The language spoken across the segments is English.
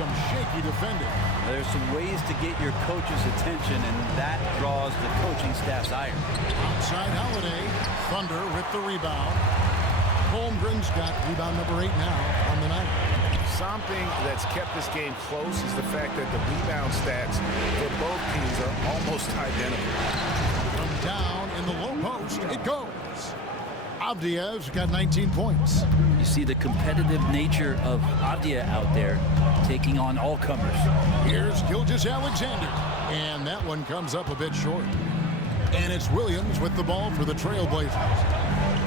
some shaky defending. There's some ways to get your coach's attention, and that draws the coaching staff's ire. Outside Holiday. Thunder with the rebound. Holmgren's got rebound number 8 now on the night. Something that's kept this game close is the fact that the rebound stats for both teams are almost identical. From down in the low post, it goes. Avdia's got 19 points. You see the competitive nature of Avdia out there taking on all comers. Here's Gilgeous-Alexander, and that one comes up a bit short. And it's Williams with the ball for the Trailblazers.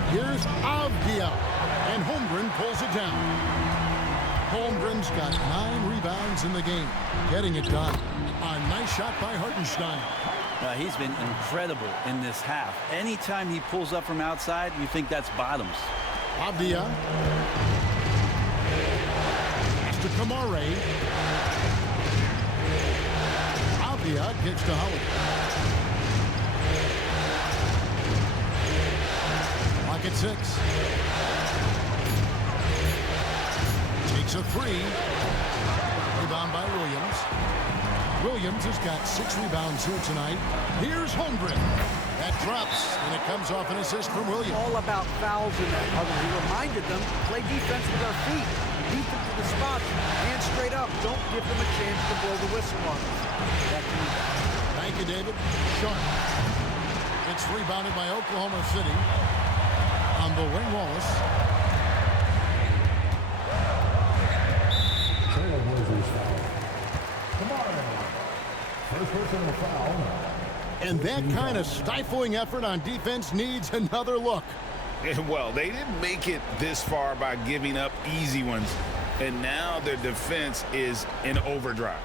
Here's Avdia, and Holmgren pulls it down. Holmgren's got 9 rebounds in the game, getting it done. A nice shot by Hartenstein. He's been incredible in this half. Anytime he pulls up from outside, you think that's bottoms. Avdia. Pass to Kamare. Avdia gets to Howard. Lock at 6. Takes a 3. Rebound by Williams. Williams has got 6 rebounds here tonight. Here's Holmgren. That drops, and it comes off an assist from Williams. All about fouls in that huddle. He reminded them, play defense with our feet. Beat them to the spots. Hands straight up. Don't give them a chance to blow the whistle on us. Thank you, David. Sharp. It's rebounded by Oklahoma City on the wing. Wallace. Trailblazers foul. Come on. First personal foul. And that kind of stifling effort on defense needs another look. Well, they didn't make it this far by giving up easy ones, and now their defense is in overdrive.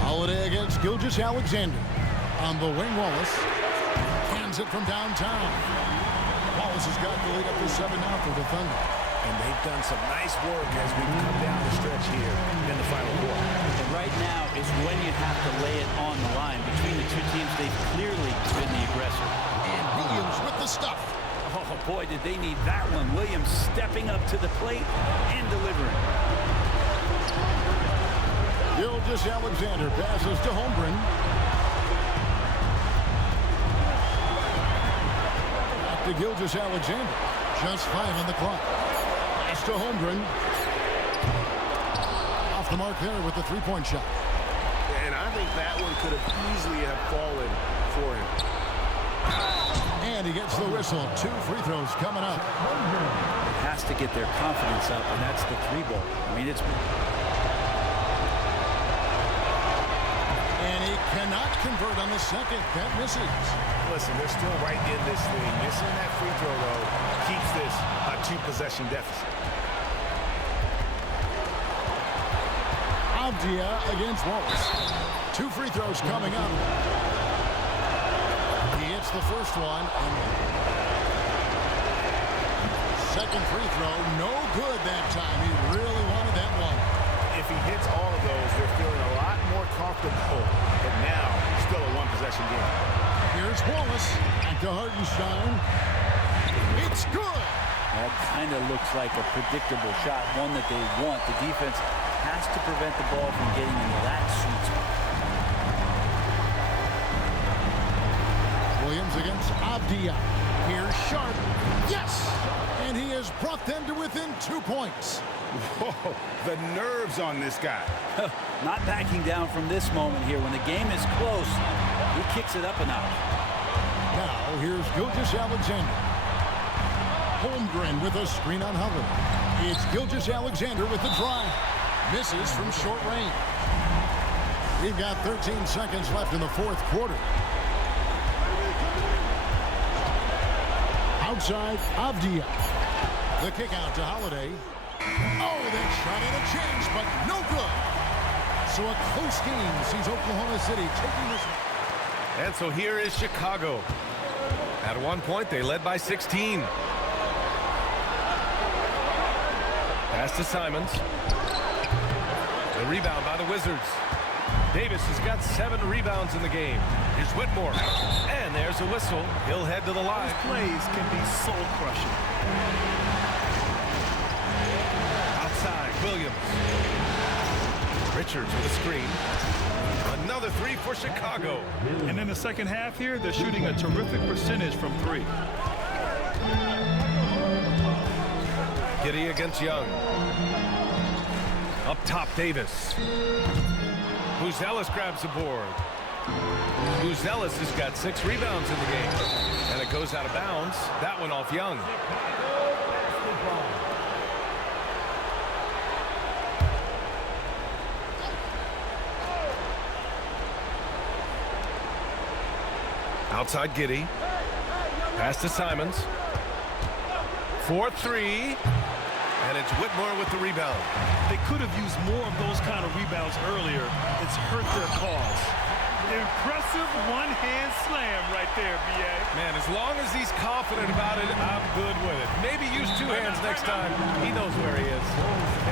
Holiday against Gilgeous-Alexander. On the wing, Wallace. Hands it from downtown. Wallace has got the lead up to 7 now for the Thunder. And they've done some nice work as we come down the stretch here in the final quarter. And right now is when you have to lay it on the line. Between the two teams, they've clearly been the aggressor. And Williams with the stuff. Oh, boy, did they need that one. Williams stepping up to the plate and delivering. Gilgeous-Alexander passes to Holmgren. Back to Gilgeous-Alexander. Just 5 on the clock. Pass to Holmgren. Off the mark there with the 3-point shot. And I think that one could have easily have fallen for him. And he gets the whistle. 2 free throws coming up. It has to get their confidence up, and that's the 3-ball. I mean, it's... And he cannot convert on the second. That misses. Listen, they're still right in this thing. Missing that free throw, though, keeps this a 2-possession deficit. Avdia against Wallace. 2 free throws coming up. He hits the first one. Second free throw, no good that time. He really wanted that one. If he hits all of those, they're feeling a lot more comfortable. But now, still a 1-possession game. Here's Wallace. Back to Hartenstein. It's good. That kind of looks like a predictable shot, one that they want. The defense has to prevent the ball from getting into that sweet spot. Williams against Avdia. Here's Sharp. Yes! And he has brought them to within 2 points. Whoa, the nerves on this guy. Not backing down from this moment here. When the game is close, he kicks it up a notch. Now, here's Gilgeous-Alexander. Holmgren with a screen on Hubbard. It's Gilgeous-Alexander with the drive. Misses from short range. We've got 13 seconds left in the 4th quarter. Outside, Avdia. The kick out to Holiday. Oh, that shot had a chance, but no good. So a close game sees Oklahoma City taking this. And so here is Chicago. At one point, they led by 16. Pass to Simons. The rebound by the Wizards. Davis has got 7 rebounds in the game. Here's Whitmore. And there's a whistle. He'll head to the line. These plays can be soul-crushing. Richards with a screen. Another three for Chicago. And in the second half here, they're shooting a terrific percentage from three. Giddey against Young. Up top, Davis. Buzelis grabs the board. Buzelis has got 6 rebounds in the game. And it goes out of bounds. That one off Young. Outside Giddey. Pass to Simons. 4-3. And it's Whitmore with the rebound. They could have used more of those kind of rebounds earlier. It's hurt their cause. Impressive one-hand slam right there, B.A. Man, as long as he's confident about it, I'm good with it. Maybe use 2 hands next time. He knows where he is.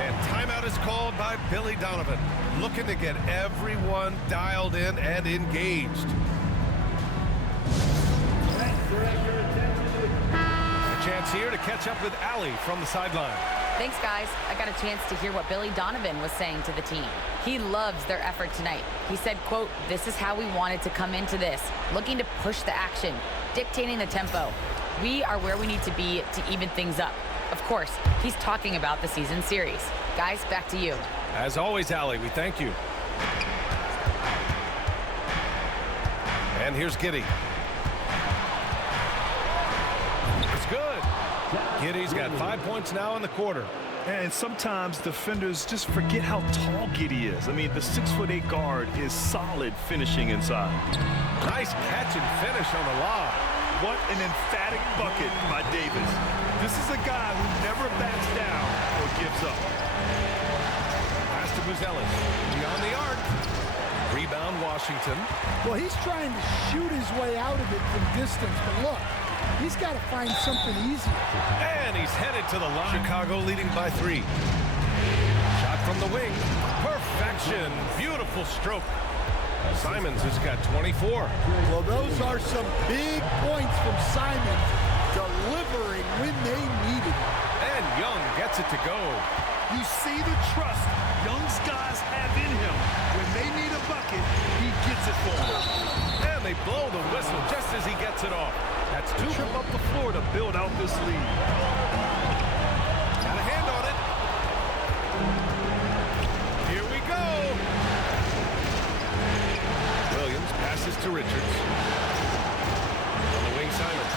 And timeout is called by Billy Donovan, looking to get everyone dialed in and engaged. A chance here to catch up with Allie from the sideline. Thanks, guys. I got a chance to hear what Billy Donovan was saying to the team. He loves their effort tonight. He said, quote, "This is how we wanted to come into this, looking to push the action, dictating the tempo. We are where we need to be to even things up." Of course, he's talking about the season series. Guys, back to you. As always, Allie, we thank you. And here's Giddey. It's good. Giddey's got 5 points now in the quarter. And sometimes defenders just forget how tall Giddey is. I mean, the 6'8" guard is solid finishing inside. Nice catch and finish on the lob. What an emphatic bucket by Davis. This is a guy who never backs down or gives up. Pass to Buzelis. Beyond the arc. Rebound, Washington. Well, he's trying to shoot his way out of it from distance, but look, he's got to find something easier. And he's headed to the line. Chicago leading by 3. Shot from the wing. Perfection. Beautiful stroke. Simons has got 24. Well, those are some big points from Simons, delivering when they need it. And Young gets it to go. You see the trust Young's guys have in him. When they need a bucket, he gets it for them. And they blow the whistle just as he gets it off. That's 2 Trip up the floor to build out this lead. Got a hand on it. Here we go. Williams passes to Richards. On the wing, Simons.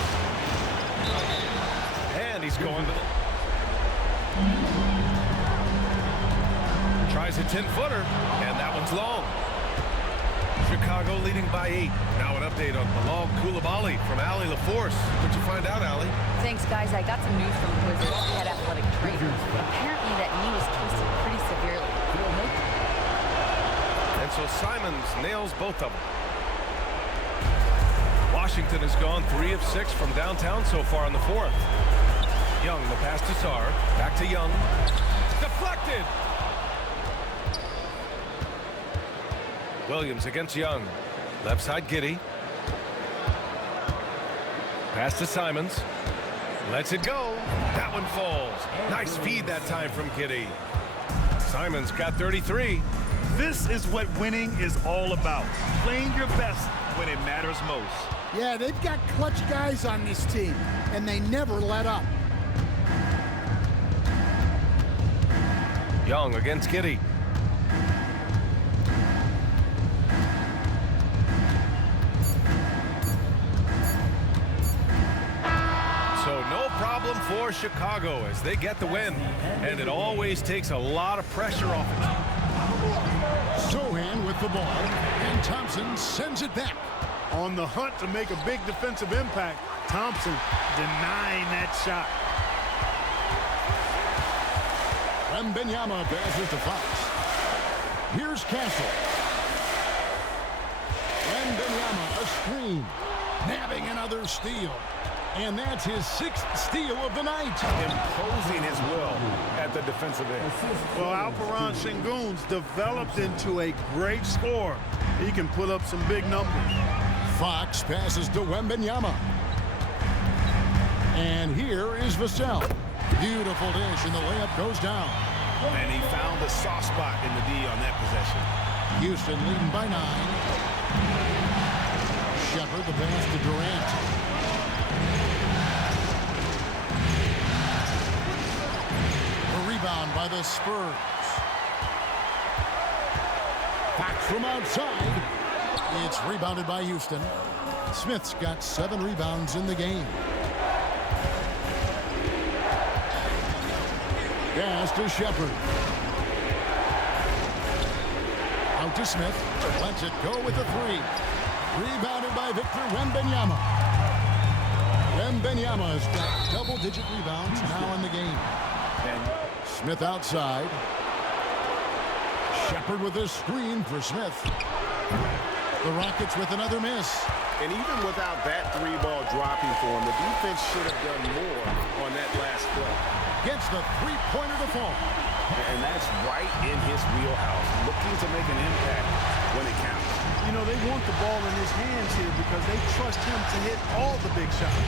And he's going to the... Tries a 10-footer, and that one's long. Chicago leading by 8. Now an update on Bilal Coulibaly from Allie LaForce. What'd you find out, Allie? Thanks, guys. I got some news from the Wizards head athletic trainer. Apparently that knee was twisted pretty severely. And so Simons nails both of them. Washington has gone 3 of 6 from downtown so far in the 4th. Young, the pass to Sarr. Back to Young. Deflected! Williams against Young. Left side, Giddey. Pass to Simons. Lets it go. That one falls. Nice feed that time from Giddey. Simons got 33. This is what winning is all about. Playing your best when it matters most. Yeah, they've got clutch guys on this team, and they never let up. Young against Giddey. So no problem for Chicago as they get the win. And it always takes a lot of pressure off it. Sohan with the ball, and Thompson sends it back. On the hunt to make a big defensive impact, Thompson denying that shot. Wembanyama passes to Fox. Here's Castle. Wembanyama, a screen. Nabbing another steal. And that's his 6th steal of the night. Imposing his will at the defensive end. Well, Alperen Sengun's developed into a great scorer. He can put up some big numbers. Fox passes to Wembanyama. And here is Vassell. Beautiful dish, and the layup goes down. And he found the soft spot in the D on that possession. Houston leading by 9. Shepard, the pass to Durant. The rebound by the Spurs. Back from outside. It's rebounded by Houston. Smith's got 7 rebounds in the game. Pass to Shepard. Out to Smith. Lets it go with a 3. Rebounded by Victor Wembanyama. Wembanyama's got double-digit rebounds now in the game. And Smith outside. Shepard with a screen for Smith. The Rockets with another miss. And even without that 3-ball dropping for him, the defense should have done more on that last play. Gets the 3-pointer to fall. And that's right in his wheelhouse, looking to make an impact when it counts. You know, they want the ball in his hands here because they trust him to hit all the big shots.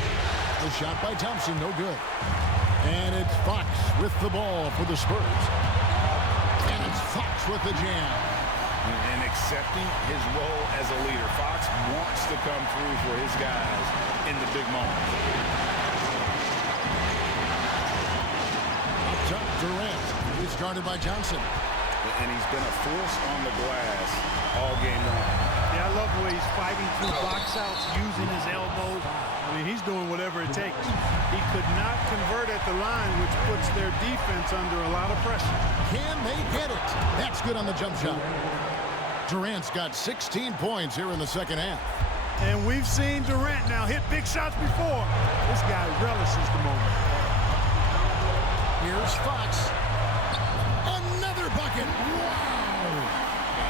The shot by Thompson, no good. And it's Fox with the ball for the Spurs. And it's Fox with the jam. And accepting his role as a leader. Fox wants to come through for his guys in the big moments. Up top, Durant. He's guarded by Johnson. And he's been a force on the glass all game long. Yeah, I love the way he's fighting through box outs, using his elbows. I mean, he's doing whatever it takes. He could not convert at the line, which puts their defense under a lot of pressure. Can they get it? That's good on the jump shot. Durant's got 16 points here in the second half. And we've seen Durant now hit big shots before. This guy relishes the moment. Here's Fox. Another bucket. Wow.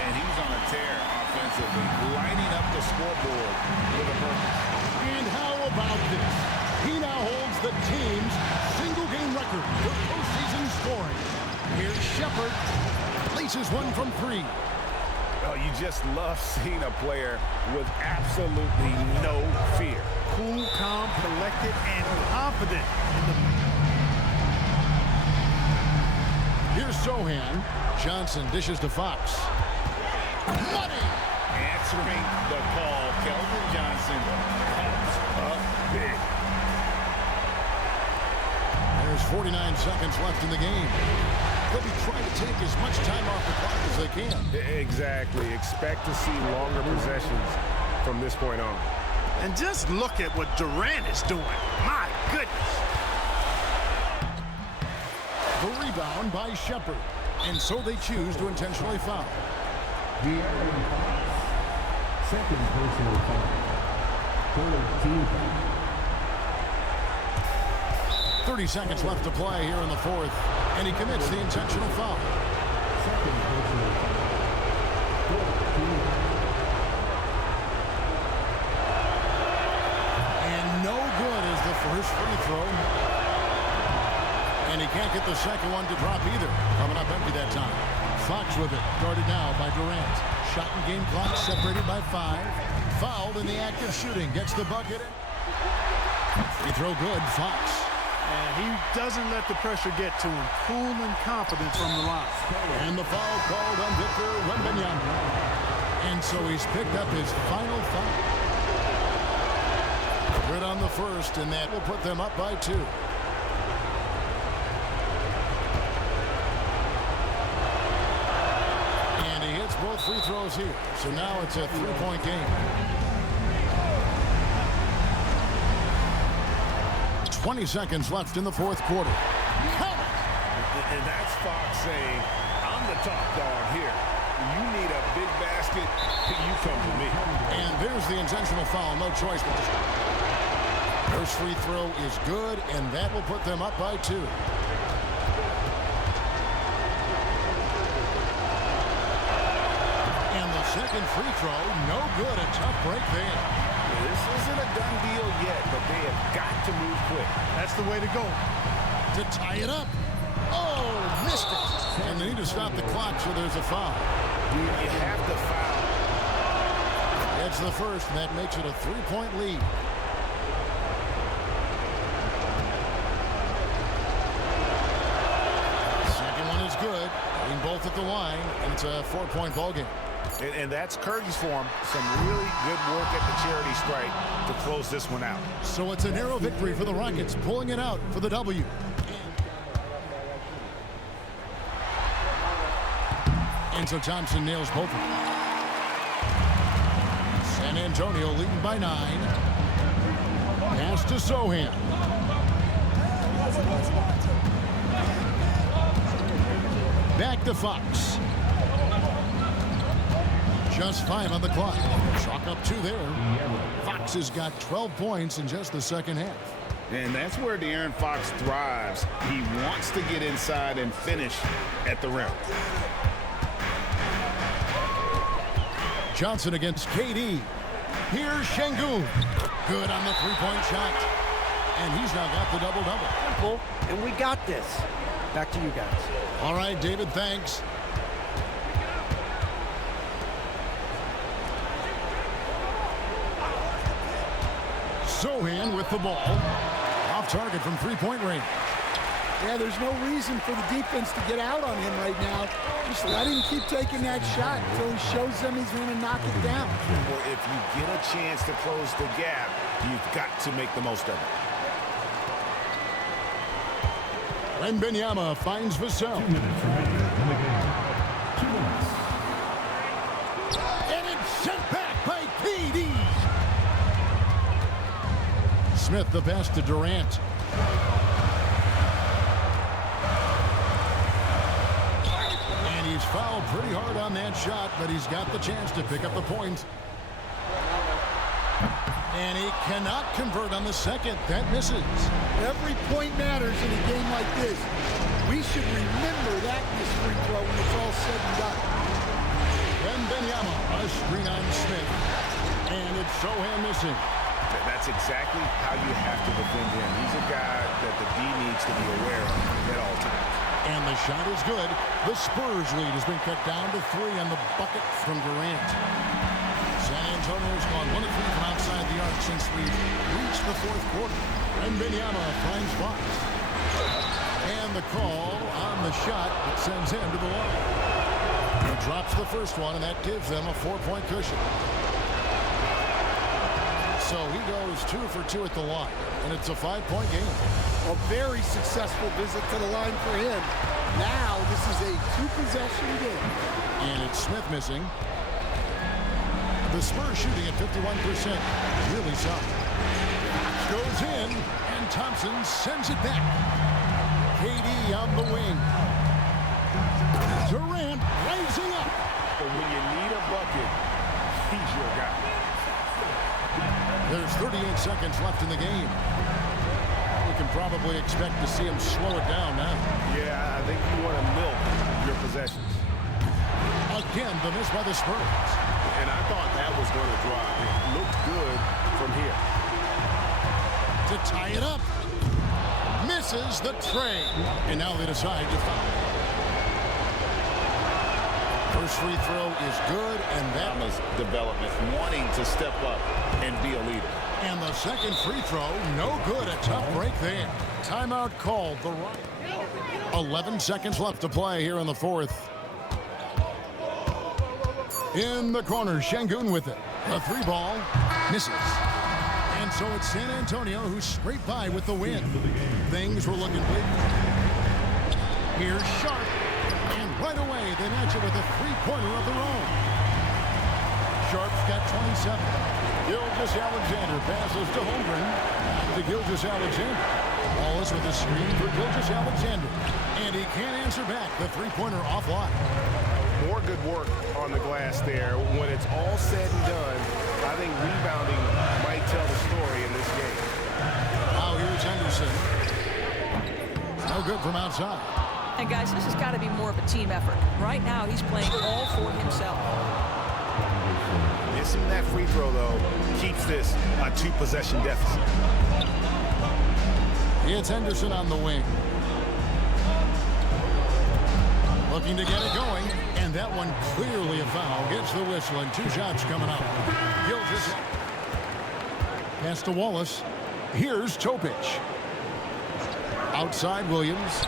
And he's on a tear offensively, lighting up the scoreboard with a purpose. And how about this? He now holds the team's single-game record for postseason scoring. Here's Shepard. Places one from 3. Oh, you just love seeing a player with absolutely no fear. Cool, calm, collected, and confident. Here's Sohan. Johnson dishes to Fox. Money! Answering the call, Keldon Johnson comes up big. There's 49 seconds left in the game. They'll be trying to take as much time off the clock as they can. Exactly. Expect to see longer possessions from this point on. And just look at what Durant is doing. My goodness. The rebound by Shepard. And so they choose to intentionally foul. Second personal foul. 13 foul. 30 seconds left to play here in the fourth, and he commits the intentional foul. Second personal foul. 14 foul. And no good is the first free throw. And he can't get the second one to drop either. Coming up empty that time. Fox with it, guarded now by Durant. Shot and game clock separated by 5. Fouled in the act of shooting. Gets the bucket. Free throw good, Fox. And he doesn't let the pressure get to him. Cool and confident from the line. And the foul called on Victor Wembanyama. And so he's picked up his final foul. Good on the first, and that will put them up by 2. And he hits both free throws here. So now it's a 3-point game. 20 seconds left in the fourth quarter. And that's Fox saying, I'm the top dog here. You need a big basket, you come to me. And there's the intentional foul. No choice but to... First free throw is good, and that will put them up by 2. And the second free throw, no good. A tough break there. This isn't a done deal yet, but they have got to move quick. That's the way to go. To tie it up. Oh, missed it. And they need to stop the clock, so there's a foul. You have to foul. That's the first, and that makes it a 3-point lead. Second one is good. both at the line, and it's a 4-point ball game. And that's Curry's form. Some really good work at the charity stripe to close this one out. So it's a narrow victory for the Rockets, pulling it out for the W. And so Thompson nails both of them. San Antonio leading by 9. Pass to Sohan. Back to Fox. Just 5 on the clock. Chalk up 2 there. Fox has got 12 points in just the second half. And that's where De'Aaron Fox thrives. He wants to get inside and finish at the rim. Johnson against KD. Here's Şengün. Good on the 3-point shot. And he's now got the double-double. Simple, and we got this. Back to you guys. All right, David, thanks. Sohan with the ball. Off target from 3-point range. Yeah, there's no reason for the defense to get out on him right now. Just let him keep taking that shot until he shows them he's going to knock it down. Well, if you get a chance to close the gap, you've got to make the most of it. Wembanyama finds Vassell. 2 minutes remaining in the game. 2 minutes. And it's sent back by KD. Smith the pass to Durant. And he's fouled pretty hard on that shot, but he's got the chance to pick up the point. And he cannot convert on the second. That misses. Every point matters in a game like this. We should remember that in this free throw when it's all said and done. Wembanyama, a screen on Smith. And it's Sohan missing. That's exactly how you have to defend him. He's a guy that the D needs to be aware of at all times. And the shot is good. The Spurs lead has been cut down to 3 on the bucket from Durant. San Antonio's gone 1 of 3 from outside the arc since we reached the 4th quarter. Wembanyama finds Fox. And the call on the shot that sends him to the line. He drops the first one, and that gives them a 4-point cushion. So he goes 2 for 2 at the line, and it's a 5-point game. A very successful visit to the line for him. Now this is a 2-possession game. And it's Smith missing. The Spurs shooting at 51%. Really solid. Goes in, and Thompson sends it back. KD on the wing. Durant rising up. But when you need a bucket, he's your guy. There's 38 seconds left in the game. We can probably expect to see him slow it down now. Yeah, I think you want to milk your possessions. Again, the miss by the Spurs. And I thought that was going to drop. It looked good from here. To tie it up. Misses the tray. And now they decide to foul. First free throw is good, and that was Development, wanting to step up and be a leader. And the second free throw, no good. A tough break there. Timeout called. The right. 11 seconds left to play here in the 4th. In the corner, Şengün with it. The 3-ball misses. And so it's San Antonio who scraped by with the win. Things were looking bleak. Here's Sharp. And right away, they match it with a 3-pointer of their own. Sharp's got 27. Gilgeous-Alexander passes to Holmgren. To Gilgeous-Alexander. Wallace with a screen for Gilgeous-Alexander. And he can't answer back. The 3-pointer offline. More good work on the glass there. When it's all said and done, I think rebounding might tell the story in this game. Now here's Henderson. No good from outside. And guys, this has got to be more of a team effort. Right now, he's playing all for himself. Missing that free throw, though, keeps this a 2-possession deficit. It's Henderson on the wing. Looking to get it going, and that one clearly a foul. Gets the whistle, and 2 shots coming up. Gilgeous. Pass to Wallace. Here's Topic. Outside Williams.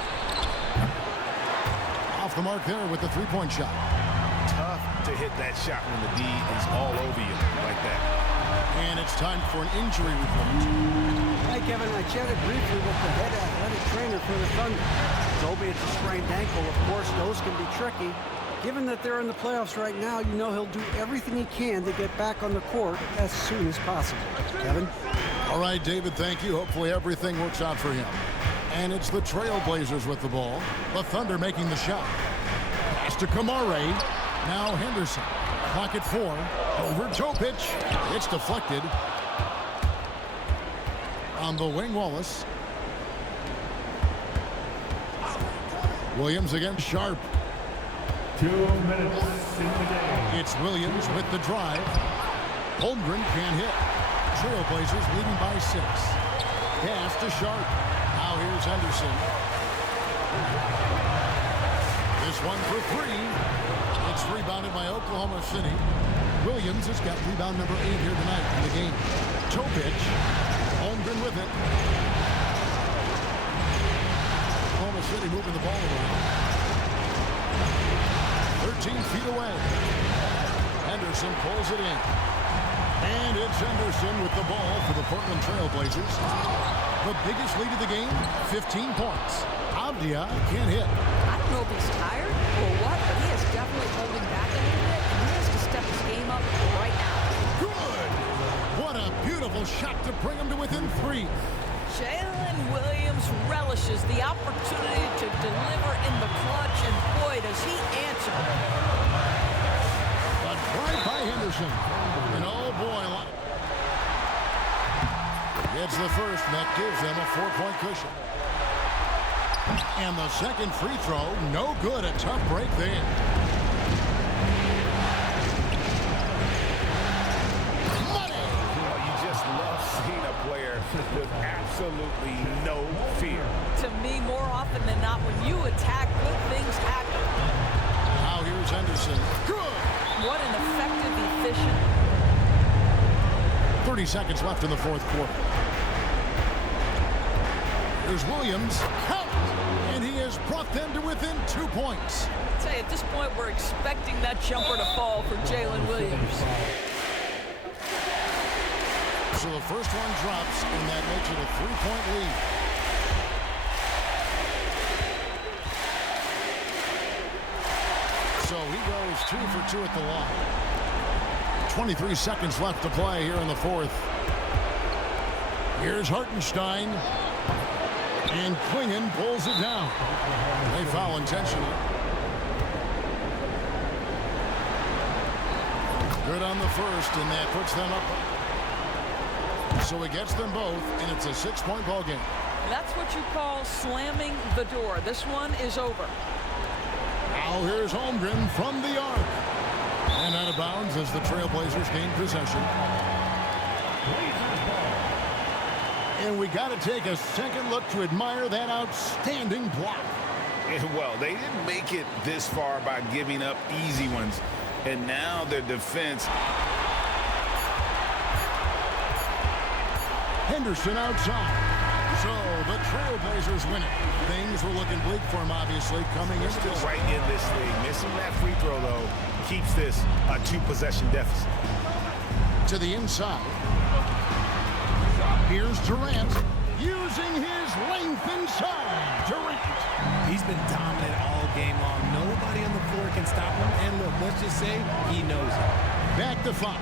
Off the mark there with the three-point shot. Tough to hit that shot when the D is all over you like that. And it's time for an injury report. Hey, Kevin, I chatted briefly with the head athletic trainer for the Thunder. Told me it's a sprained ankle. Of course, those can be tricky. Given that they're in the playoffs right now, you know he'll do everything he can to get back on the court as soon as possible. Kevin? All right, David, thank you. Hopefully everything works out for him. And it's the Trailblazers with the ball. The Thunder making the shot. Pass to Kamare. Now Henderson. Clock at 4. Over Topic. It's deflected. On the wing, Wallace. Williams against Sharp. 2 minutes in the game. It's Williams with the drive. Holmgren can't hit. Trailblazers leading by 6. Pass to Sharp. Now here's Henderson. This one for 3. It's rebounded by Oklahoma City. Williams has got rebound number 8 here tonight in the game. Topic. Holmgren with it. Oklahoma City moving the ball around. 13 feet away. Henderson pulls it in. And it's Henderson with the ball for the Portland Trailblazers. The biggest lead of the game, 15 points. Avdia can't hit. I don't know if he's tired or what, but he is definitely holding back a little bit, and he has to step his game up right now. Good! What a beautiful shot to bring him to within 3. Jalen Williams relishes the opportunity to deliver in the clutch, and boy, does he answer. A drive by Henderson. And oh boy. It's the first, and that gives them a 4-point cushion. And the second free throw, no good. A tough break there. Money! Well, you just love seeing a player with absolutely no fear. To me, more often than not, when you attack, good things happen. Now here's Henderson. Good! What an effective, efficient. 30 seconds left in the fourth quarter. Here's Williams. Count! And he has brought them to within 2 points. I'd say at this point, we're expecting that jumper to fall for Jalen Williams. So the first one drops, and that makes it a 3-point lead. So he goes 2 for 2 at the line. 23 seconds left to play here in the fourth. Here's Hartenstein. And Klingon pulls it down. They foul intentionally. Good on the first, and that puts them up. So he gets them both, and it's a 6-point ball game. That's what you call slamming the door. This one is over. Now here's Holmgren from the arc. And out of bounds as the Trailblazers gain possession. And we got to take a second look to admire that outstanding block. And well, they didn't make it this far by giving up easy ones. And now their defense. Henderson outside. So the Trailblazers win it. Things were looking bleak for him, obviously, coming into Still this. right in this league. Missing that free throw, though, keeps this a 2-possession deficit. To the inside. Here's Durant using his length inside. Durant. He's been dominant all game long. Nobody on the floor can stop him. And look, let's just say he knows it. Back to Fox.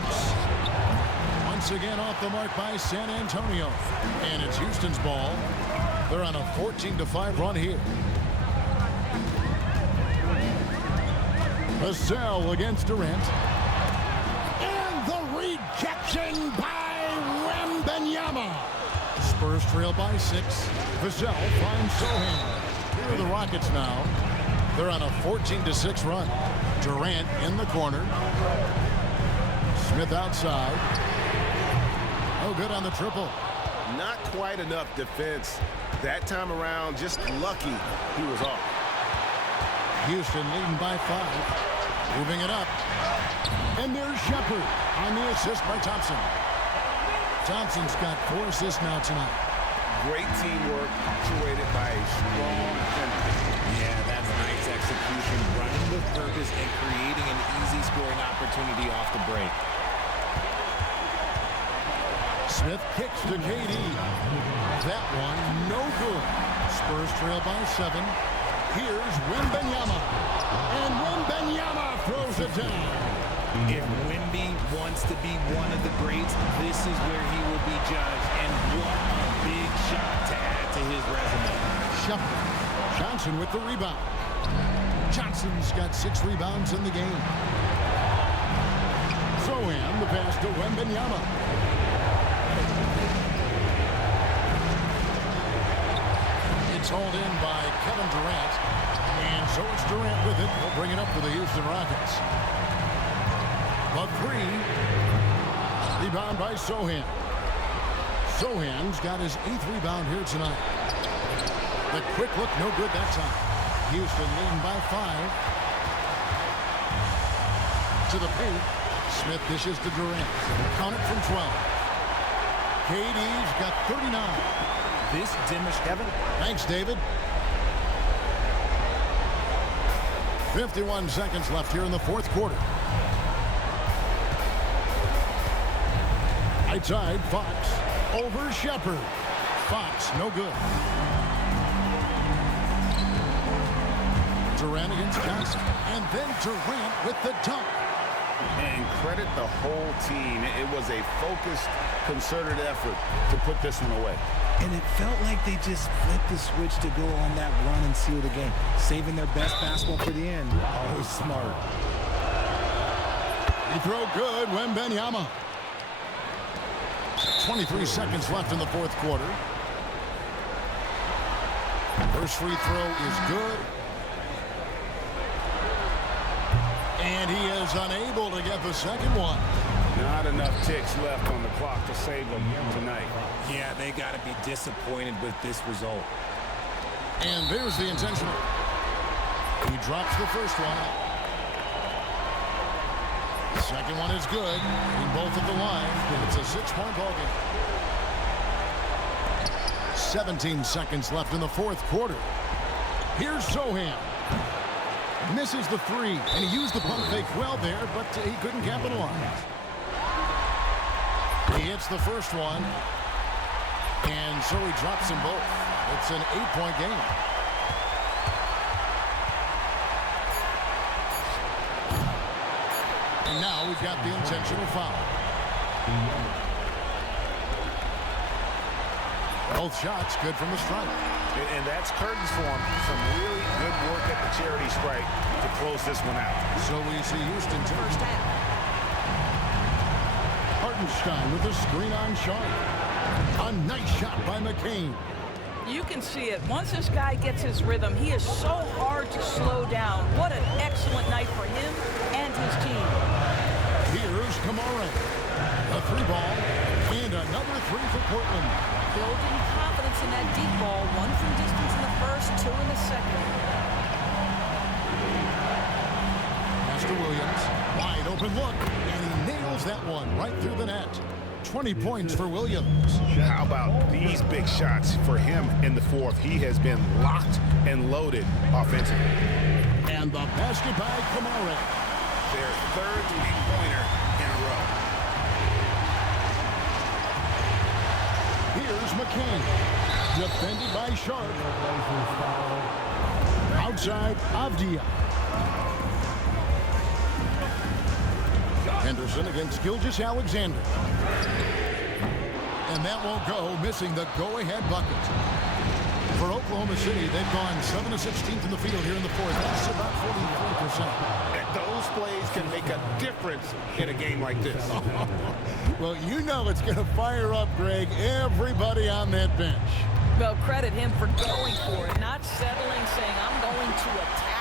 Once again off the mark by San Antonio. And it's Houston's ball. They're on a 14-5 run here. Vassell against Durant. And the rejection by Wembanyama. Spurs trail by 6. Vassell finds Sohan. Here are the Rockets now. They're on a 14-6 run. Durant in the corner. Smith outside. Oh, good on the triple. Not quite enough defense. That time around, just lucky he was off. Houston leading by 5. Moving it up. And there's Shepard on the assist by Thompson. Thompson's got 4 assists now tonight. Great teamwork, punctuated by a strong defense. Yeah, that's nice execution. turnovers and creating an easy scoring opportunity off the break. Smith kicks to KD. That one, no good. Spurs trail by 7. Here's Wembanyama. And Wembanyama throws it down. If Wemby wants to be one of the greats, this is where he will be judged. And what a big shot to add to his resume. Shepard. Johnson with the rebound. Johnson's got 6 rebounds in the game. Sohan, the pass to Wembanyama. It's hauled in by Kevin Durant. And so it's Durant with it. He'll bring it up for the Houston Rockets. A 3. Rebound by Sohan. Sohan's got his 8th rebound here tonight. The quick look, no good that time. Houston leading by 5. To the paint. Smith dishes to Durant. Count it from 12. KD's got 39. This demonstrates. Kevin. Thanks, David. 51 seconds left here in the 4th quarter. Right side, Fox over Shepard. Fox, no good. Durant against Johnson. And then Durant with the dunk. And credit the whole team. It was a focused, concerted effort to put this one away. And it felt like they just flipped the switch to go on that run and seal the game. Saving their best basketball for the end. Always smart. He throw good, Wembanyama. 23 seconds left in the 4th quarter. First free throw is good. And he is unable to get the second one. Not enough ticks left on the clock to save them tonight. Yeah, they got to be disappointed with this result. And there's the intentional. He drops the first one. The second one is good. In both at the line. It's a 6-point ball game. 17 seconds left in the 4th quarter. Here's Sohan. Misses the 3, and he used the pump fake well there, but he couldn't capitalize. He hits the first one, and so he drops them both. It's an 8-point game. And now we've got the intentional foul. Both shots good from the strike. And that's curtains for him. Some really good work at the charity strike to close this one out. So we see Houston first half. Hartenstein with a screen on Sharp. A nice shot by McCain. You can see it. Once this guy gets his rhythm, he is so hard to slow down. What an excellent night for him and his team. Here's Kamara. A 3-ball and another 3 for Portland. Building confidence in that deep ball. 1 from distance in the first, 2 in the second. Pass to Williams. Wide open look. And he nails that one right through the net. 20 points for Williams. How about these big shots for him in the 4th? He has been locked and loaded offensively. And the basket by Kamara. Their 3rd 3-pointer in a row. Here's McCain. Defended by Sharp. Outside, Avdia. Henderson against Gilgeous-Alexander. And that won't go, missing the go-ahead bucket. For Oklahoma City, they've gone 7 of 16 from the field here in the 4th. That's about 43%. And those plays can make a difference in a game like this. Well, you know it's going to fire up, Greg, everybody on that bench. Well, credit him for going for it, not settling, saying, I'm going to attack.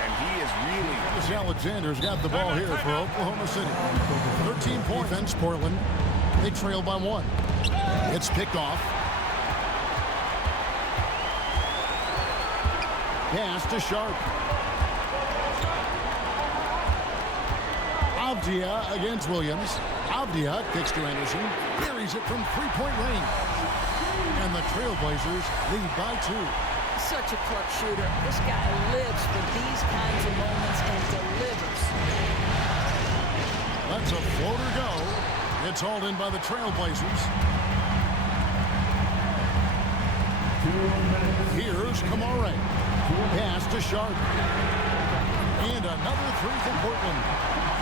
And he is really... Alexander's got the ball here for Oklahoma City. 13-point defense, Portland. They trail by 1. It's picked off. Pass to Sharp. Avdia against Williams. Avdia kicks to Anderson. Buries it from 3-point range. And the Trailblazers lead by 2. Such a clutch shooter. This guy lives for these kinds of moments and delivers. That's a floater go. It's hauled in by the Trailblazers. Here's Kamare. Pass to Sharp. And another three from Portland.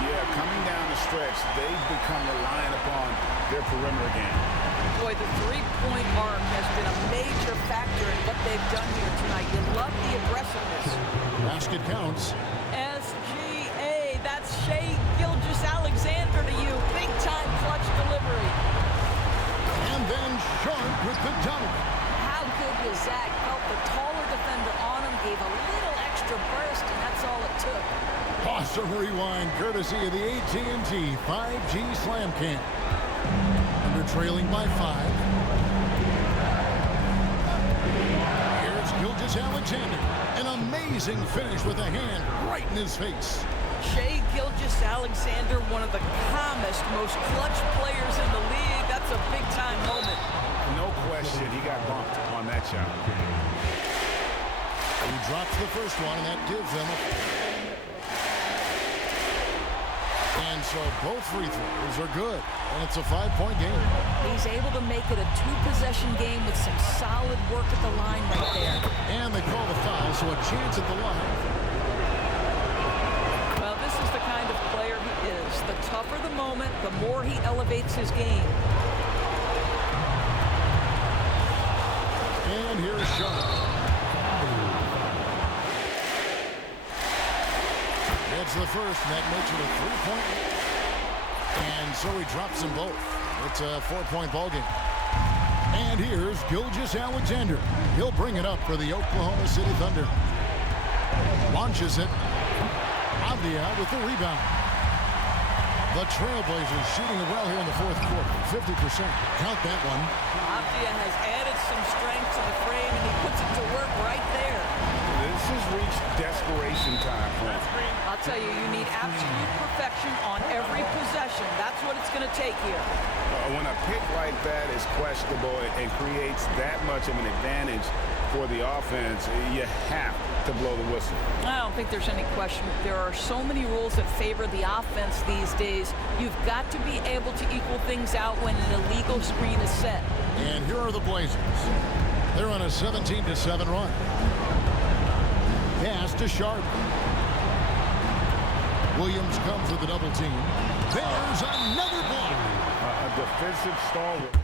Yeah, coming down the stretch, they've become reliant upon their perimeter game. Boy, the three-point arc has been a major factor in what they've done here tonight. You love the aggressiveness. Basket counts. SGA, that's Shai Gilgeous-Alexander to you. Big-time clutch delivery. And then Sharp with the dunk. How good was that? Felt the taller defender on him, gave a little extra burst, and that's all it took. Awesome rewind, courtesy of the AT&T 5G Slam Cam. Under trailing by 5. Here's Gilgeous-Alexander. An amazing finish with a hand right in his face. Shai Gilgeous-Alexander, one of the calmest, most clutch players in the league. That's a big-time moment. No question, he got bumped on that shot. He drops the first one, and that gives them a... And so both free throws are good, and it's a 5-point game. He's able to make it a two-possession game with some solid work at the line right there. And they call the foul, so a chance at the line. Well, this is the kind of player he is. The tougher the moment, the more he elevates his game. And here's Sharp. It's the first, and that makes it a 3-point. And so he drops them both. It's a 4-point ball game. And here's Gilgeous-Alexander. He'll bring it up for the Oklahoma City Thunder. Launches it. Avdia with the rebound. The Trailblazers shooting it well here in the fourth quarter. 50%. Count that one. Avdia has added some strength to the frame, and he puts it to work right there. This has reached desperation time for him. I'll tell you, you need absolute perfection on every possession. That's what it's going to take here. When a pick like that is questionable and creates that much of an advantage for the offense, you have to blow the whistle. I don't think there's any question. There are so many rules that favor the offense these days. You've got to be able to equal things out when an illegal screen is set. And here are the Blazers. They're on a 17-7 run. Pass to Sharp. Williams comes with a double team. There's another block. A defensive stalwart.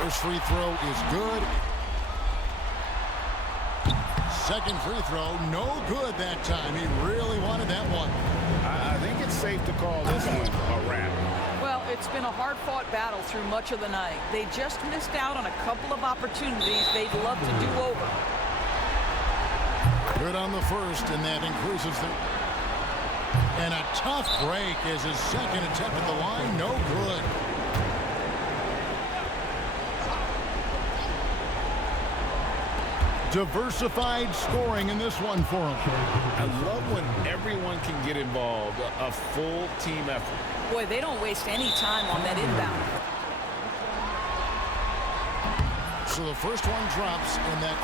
First free throw is good. Second free throw, no good that time. He really wanted that one. I think it's safe to call this one a wrap. Well, it's been a hard-fought battle through much of the night. They just missed out on a couple of opportunities they'd love to do over. Good on the first, and that increases the... And a tough break is his second attempt at the line. No good. Diversified scoring in this one for him. I love when everyone can get involved, a full team effort. Boy, they don't waste any time on that inbound. So the first one drops in that,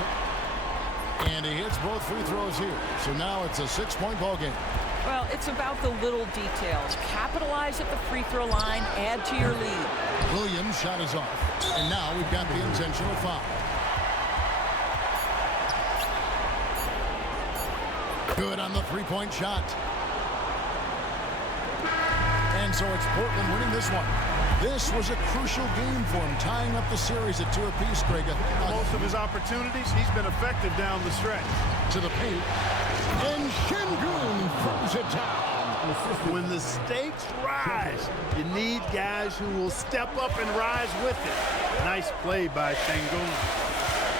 and he hits both free throws here. So now it's a 6-point ball game. Well, it's about the little details. Capitalize at the free throw line, add to your lead. Williams' shot is off, and now we've got the intentional foul. Good on the three-point shot. And so it's Portland winning this one. This was a crucial game for him, tying up the series at 2 apiece, Greg. Most of his opportunities, he's been effective down the stretch. To the paint. And Şengün throws it down. When the stakes rise, you need guys who will step up and rise with it. Nice play by Şengün.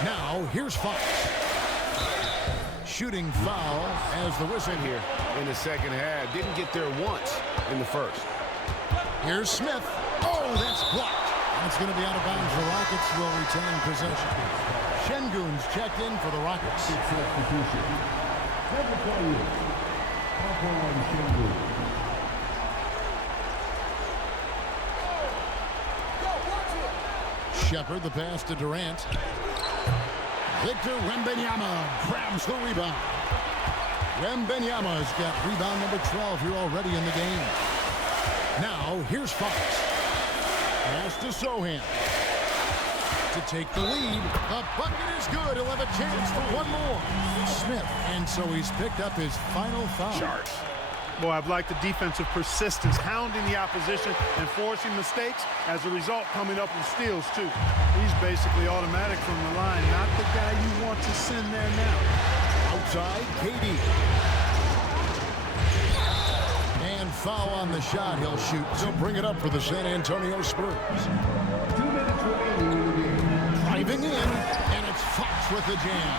Now, here's Fox. Shooting foul as the whistle here in the second half. Didn't get there once in the first. Here's Smith. Oh, that's blocked. That's going to be out of bounds. The Rockets will retain possession. Şengün's checked in for the Rockets. Shepard, the pass to Durant. Victor Wembanyama grabs the rebound. Wembanyama's got rebound number 12 here already in the game. Now, here's Fox. Pass to Sohan. To take the lead. The bucket is good. He'll have a chance for one more. Smith. And so he's picked up his final foul. Sharks. Boy, I've liked the defensive persistence, hounding the opposition and forcing mistakes. As a result, coming up with steals, too. He's basically automatic from the line. Not the guy you want to send there now. Outside, KD. And foul on the shot. He'll shoot. So bring it up for the San Antonio Spurs. 2 minutes remaining in the game. Driving in, and it's Fox with the jam.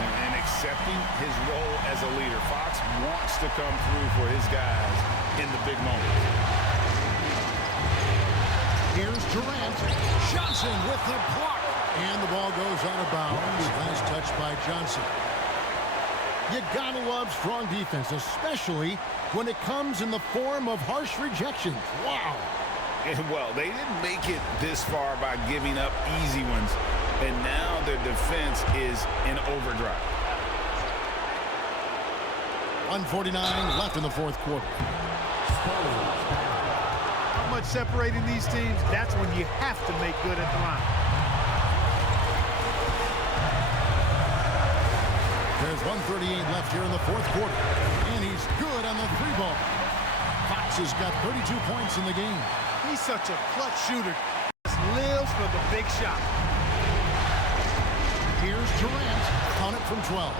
And accepting his role as a leader. Fox wants to come through for his guys in the big moments. Here's Durant. Johnson with the block. And the ball goes out of bounds. Last touch by Johnson. You gotta love strong defense, especially when it comes in the form of harsh rejections. Wow. And, well, they didn't make it this far by giving up easy ones. And now their defense is in overdrive. 1:49 left in the fourth quarter. Not much separating these teams. That's when you have to make good at the line. There's 1:38 left here in the fourth quarter. And he's good on the three ball. Fox has got 32 points in the game. He's such a clutch shooter. Just lives for the big shot. Here's Durant. Count it from 12.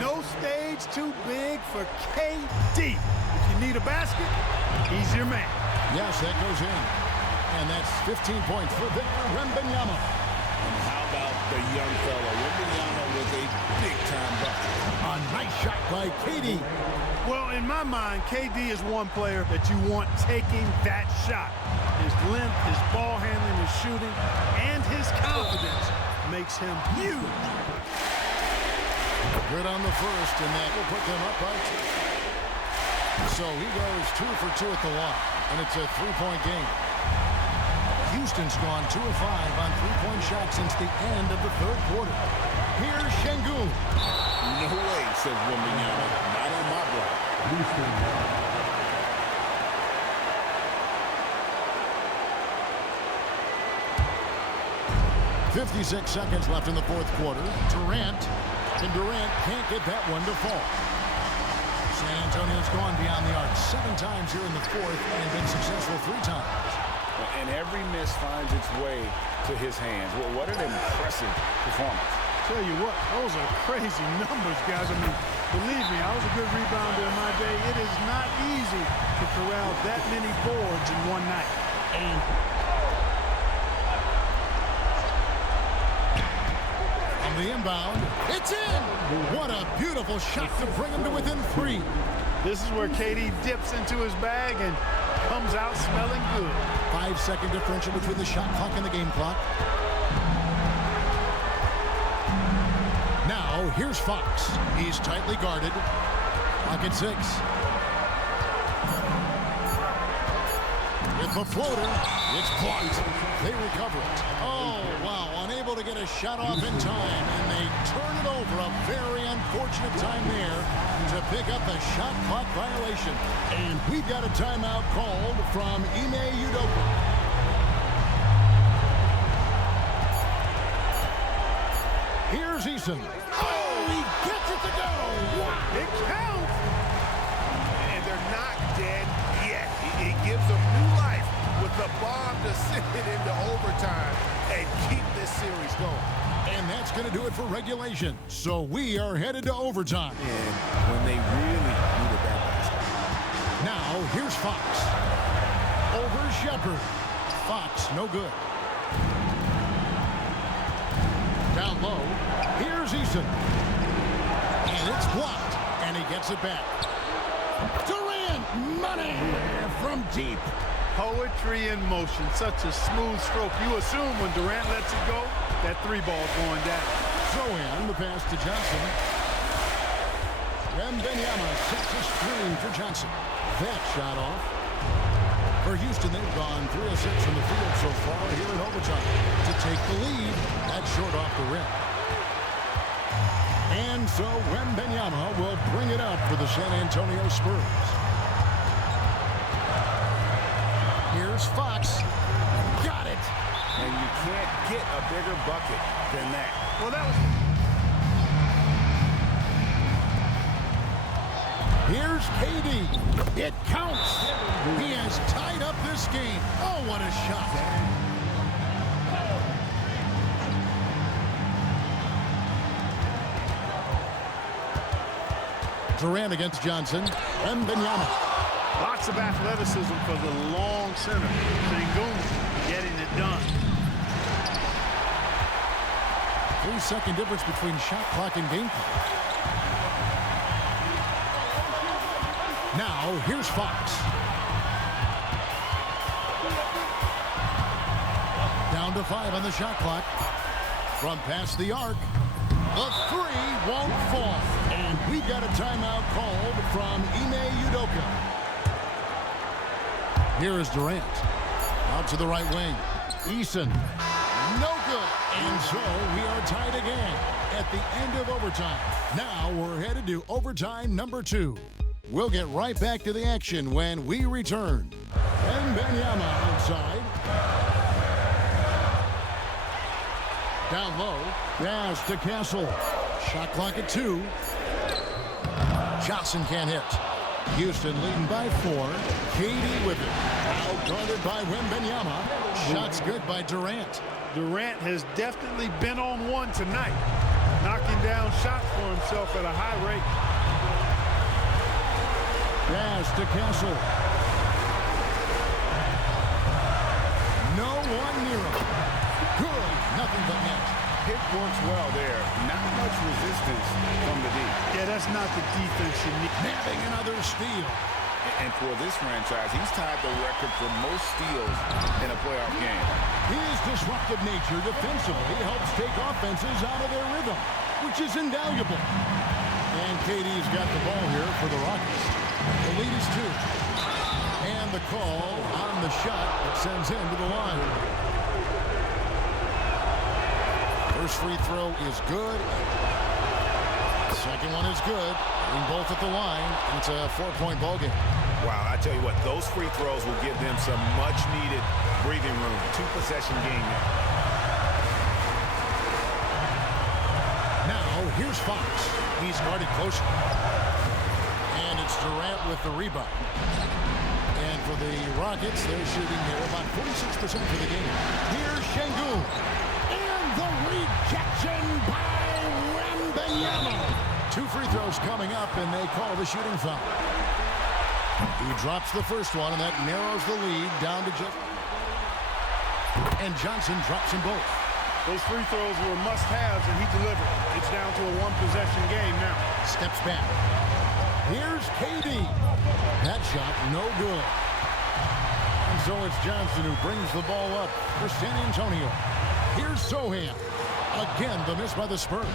No stage too big for KD. If you need a basket, he's your man. Yes, that goes in. And that's 15 points for Victor Wembanyama. And how about the young fella, Wembanyama, with a big-time bucket. A nice shot by KD. Well, in my mind, KD is one player that you want taking that shot. His length, his ball handling, his shooting, and his confidence makes him huge. Good on the first, and that will put them up by 2. So he goes 2 for 2 at the line, and it's a three-point game. Houston's gone 2 of 5 on three-point shots since the end of the third quarter. Here's Şengün. No way, says Wembanyama. Not on my block. Houston. 56 seconds left in the fourth quarter. Durant, and Durant can't get that one to fall. San Antonio's gone beyond the arc 7 times here in the fourth and been successful 3 times. And every miss finds its way to his hands. Well, what an impressive performance. Tell you what, those are crazy numbers, guys. I mean, believe me, I was a good rebounder in my day. It is not easy to corral that many boards in one night. And on the inbound, it's in! What a beautiful shot to bring him to within 3. This is where KD dips into his bag and comes out smelling good. 5-second differential between the shot clock and the game clock. Now, here's Fox. He's tightly guarded. Clock at 6. With the floater, it's blocked. They recover it. Oh, wow. Unable to get a shot off in time, and they turn it over. A very unfortunate time there to pick up a shot clock violation. And we've got a timeout called from Ime Udoka. Here's Eason. Oh, he gets it to go. Wow. It counts. And they're not dead yet. It gives them new life with the bomb to send it into overtime and keep this series going. And that's going to do it for regulation. So we are headed to overtime. And when they really needed that basket. Now, here's Fox. Over Shepard. Fox, no good. Down low, here's Eason. And it's blocked, and he gets it back. Durant, money from deep. Poetry in motion, such a smooth stroke. You assume when Durant lets it go, that 3-ball's going down. Sohan, the pass to Johnson. Wembanyama sets a screen for Johnson. That shot off. For For Houston, they've gone 3 of 6 from the field so far here in overtime to take the lead. That's short off the rim. And so Wembanyama will bring it up for the San Antonio Spurs. Here's Fox. Got it. And you can't get a bigger bucket than that. Well, that was... Here's KD. It counts. He has tied up this game. Oh, what a shot. Durant against Johnson. Wembanyama. Lots of athleticism for the long center. Sengun getting it done. 3-second difference between shot clock and game clock. Now, here's Fox. Down to 5 on the shot clock. From past the arc. The 3 won't fall. And we got a timeout called from Ime Udoka. Here is Durant. Out to the right wing. Eason. No good. And so we are tied again at the end of overtime. Now we're headed to overtime number 2. We'll get right back to the action when we return. Wembanyama outside. Down low. Pass to Castle. Shot clock at 2. Johnson can't hit. Houston leading by 4. KD with it. Out-guarded by Wembanyama. Shots good by Durant. Durant has definitely been on one tonight, knocking down shots for himself at a high rate. Pass to Castle. No one near him. Good. Nothing but net. Hit works well there. Not much resistance from the D. Yeah, that's not the defense you need. Nabbing another steal. And for this franchise, he's tied the record for most steals in a playoff game. His disruptive nature defensively helps take offenses out of their rhythm, which is invaluable. And KD's got the ball here for the Rockets. The lead is 2. And the call on the shot that sends him to the line. First free throw is good. Second one is good. Being both at the line. And it's a 4-point ball game. Wow, I tell you what, those free throws will give them some much-needed breathing room. 2-possession game now. Now, here's Fox. He's guarded closer. And it's Durant with the rebound. And for the Rockets, they're shooting here about 46% for the game. Here's Sengun. And the rejection by Wembanyama. 2 free throws coming up, and they call the shooting foul. He drops the first one, and that narrows the lead down to just... And Johnson drops them both. Those free throws were must-haves, and he delivered. It's down to a 1-possession game now. Steps back. Here's KD. That shot, no good. And so it's Johnson who brings the ball up for San Antonio. Here's Sohan. Again, the miss by the Spurs.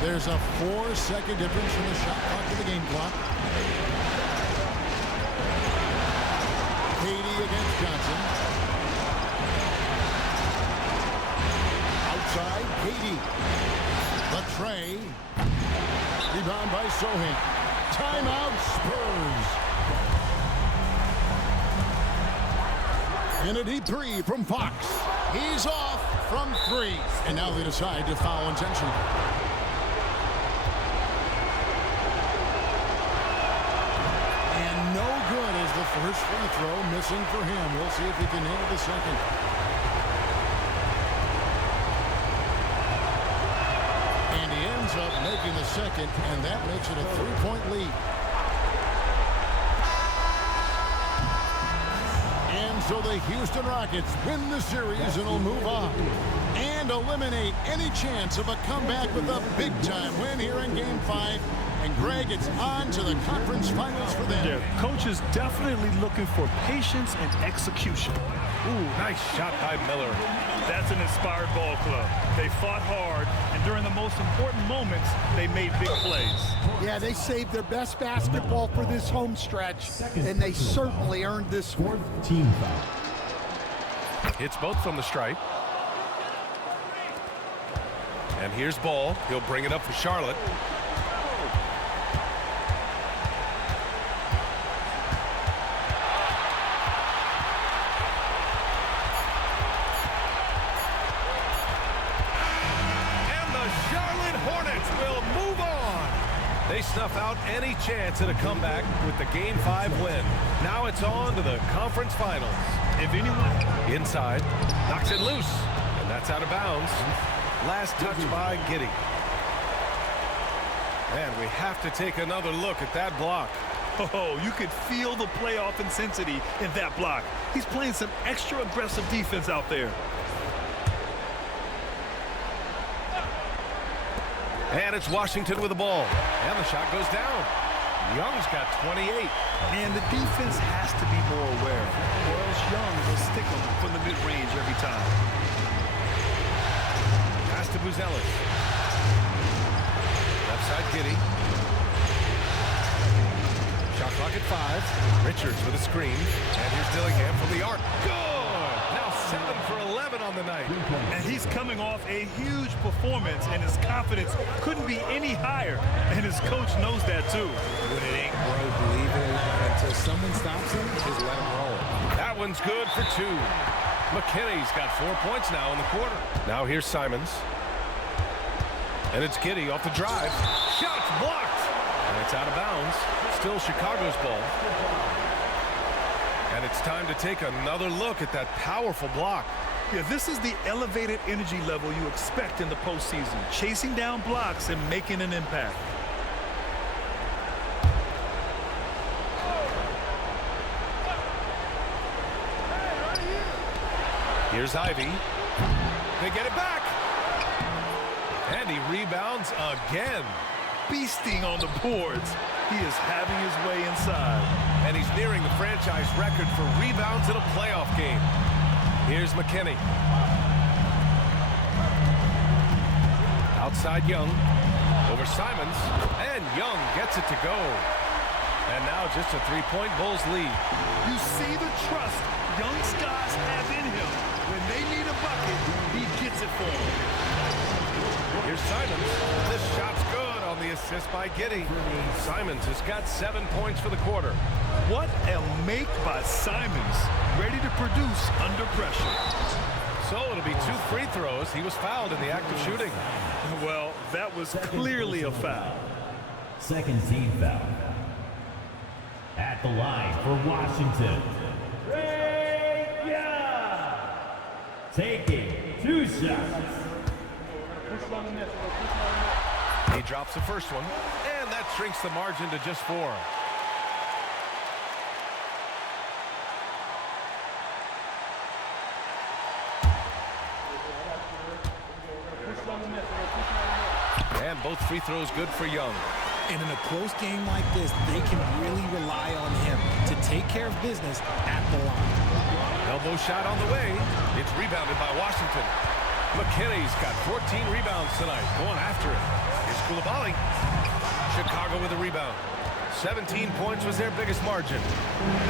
There's a 4-second difference from the shot clock to the game clock. KD against Johnson. Outside, KD. The tray. Rebound by Sohan. Timeout, Spurs. And a deep 3 from Fox. He's off from 3. And now they decide to foul intentionally. And no good as the first free throw missing for him. We'll see if he can nail the second. And he ends up making the second, and that makes it a 3-point lead. And so the Houston Rockets win the series and will move on and eliminate any chance of a comeback with a big-time win here in Game 5. And Greg, it's on to the conference finals for them. Yeah, coach is definitely looking for patience and execution. Ooh, nice shot by Miller. That's an inspired ball club. They fought hard, and during the most important moments, they made big plays. Yeah, they saved their best basketball for this home stretch, and they certainly earned this one. Team foul. Hits both from the stripe. And here's Ball. He'll bring it up for Charlotte. They snuff out any chance at a comeback with the Game 5 win. Now it's on to the conference finals. If anyone inside, knocks it loose, and that's out of bounds. Last touch by Giddey. And we have to take another look at that block. Oh, you could feel the playoff intensity in that block. He's playing some extra aggressive defense out there. And it's Washington with the ball. And the shot goes down. Young's got 28. And the defense has to be more aware, or else Young will stick them from the mid-range every time. Pass to Buzelis. Left side, Giddey. Shot clock at 5. Richards with a screen. And here's Dillingham from the arc. Good! Now 7 for 11 on the night. And he's coming off a huge performance, and his confidence couldn't be any higher. And his coach knows that too. When it ain't broke, leave it until someone stops him, just let him roll. That one's good for 2. McKinney's got 4 points now in the quarter. Now here's Simons. And it's Giddey off the drive. Shot's blocked. And it's out of bounds. Still Chicago's ball. And it's time to take another look at that powerful block. Yeah, this is the elevated energy level you expect in the postseason. Chasing down blocks and making an impact. Here's Ivy. They get it back. And he rebounds again. Feasting on the boards. He is having his way inside. And he's nearing the franchise record for rebounds in a playoff game. Here's McKinney. Outside Young. Over Simons. And Young gets it to go. And now just a 3-point Bulls lead. You see the trust young Skies have in him. When they need a bucket, he gets it for them. Here's Simons. This shot's good on the assist by Giddey. Simons has got 7 points for the quarter. What a make by Simons. Ready to produce under pressure. So it'll be 2 free throws. He was fouled in the act of shooting. Well, that was clearly a foul. Second team foul. At the line for Washington, taking 2 shots. He drops the first one, and that shrinks the margin to just 4. And both free throws good for Young. And in a close game like this, they can really rely on him to take care of business at the line. Elbow shot on the way. It's rebounded by Washington. McKinney's got 14 rebounds tonight, going after it. Here's Coulibaly. Chicago with a rebound. 17 points was their biggest margin.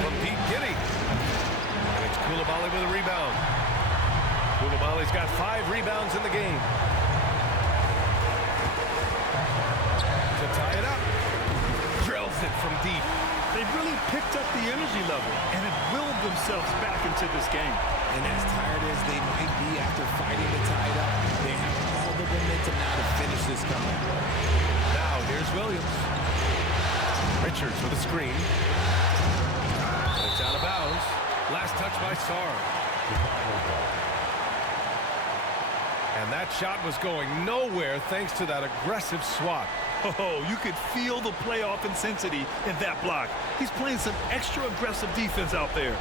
From Pete Giddey. And it's Coulibaly with a rebound. Coulibaly's got 5 rebounds in the game. To tie it up. Drills it from deep. They've really picked up the energy level and have willed themselves back into this game. And as tired as they might be after fighting to tie it up, they have all the momentum now to finish this comeback. Now here's Williams. Richards with a screen. And it's out of bounds. Last touch by Sarr. And that shot was going nowhere thanks to that aggressive swat. Oh, you could feel the playoff intensity in that block. He's playing some extra aggressive defense out there.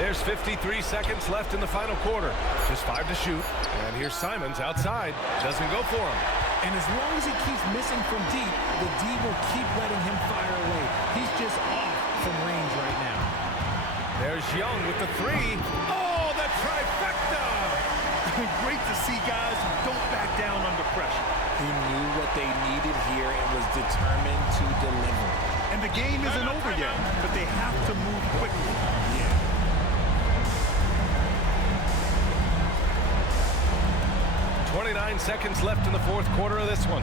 There's 53 seconds left in the final quarter. Just 5 to shoot. And here's Simons outside. Doesn't go for him. And as long as he keeps missing from deep, the D will keep letting him fire away. He's just off from range right now. There's Young with the 3. Oh! see guys who don't back down under pressure. He knew what they needed here and was determined to deliver. And the game isn't over yet, but they have to move quickly. Yeah. 29 seconds left in the fourth quarter of this one.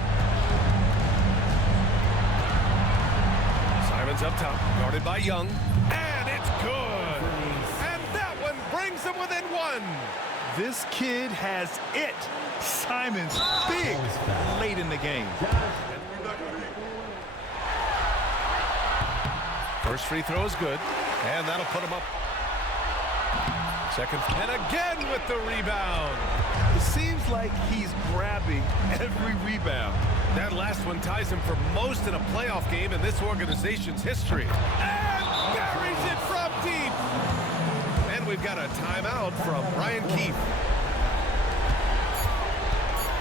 Simon's up top, guarded by Young, and it's good. And that one brings them within one. This kid has it. Simon's big late in the game. First free throw is good, and that'll put him up. Second, and again with the rebound. It seems like he's grabbing every rebound. That last one ties him for most in a playoff game in this organization's history. And buries it from deep. And we've got a timeout from Brian Keefe.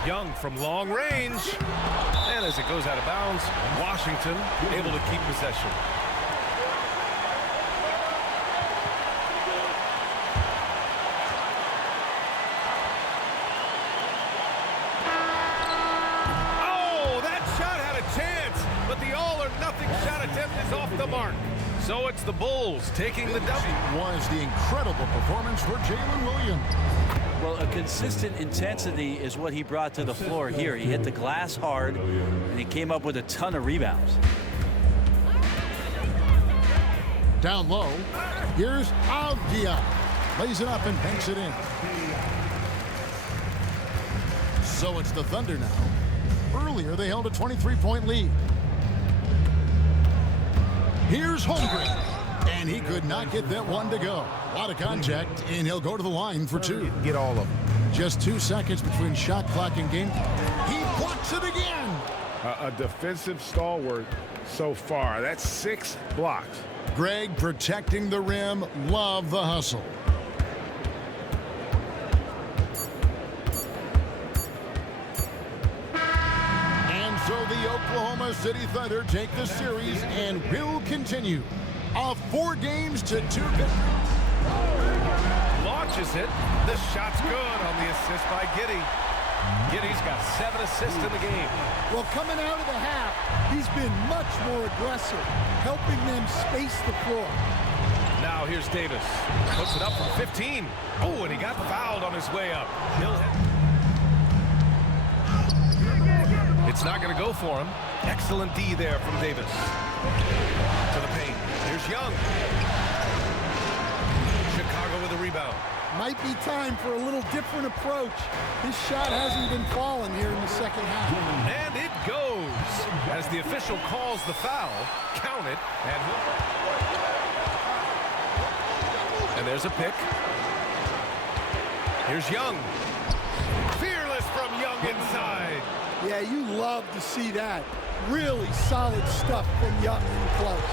Young from long range. And as it goes out of bounds, Washington able to keep possession. Off the mark. So it's the Bulls taking the W. Was the incredible performance for Jalen Williams. Well, a consistent intensity is what he brought to the floor here. He hit the glass hard, and he came up with a ton of rebounds. Down low, here's Avdia. Lays it up and banks it in. So it's the Thunder now. Earlier, they held a 23-point lead. Here's Holmgren, and he could not get that one to go. A lot of contact, and he'll go to the line for two. Get all of them. Just 2 seconds between shot clock and game. He blocks it again. A defensive stalwart so far. That's 6 blocks. Greg protecting the rim. Love the hustle. So the Oklahoma City Thunder take the series and will continue. 4 games to 2 victories. Launches it. The shot's good on the assist by Giddey. Giddey's got 7 assists in the game. Well, coming out of the half, he's been much more aggressive, helping them space the floor. Now here's Davis. Puts it up from 15. Oh, and he got fouled on his way up. It's not going to go for him. Excellent D there from Davis. To the paint. Here's Young. Chicago with a rebound. Might be time for a little different approach. His shot hasn't been falling here in the second half. And it goes. As the official calls the foul, count it, and there's a pick. Here's Young. Fearless from Young inside. Yeah, you love to see that. Really solid stuff from Young in close.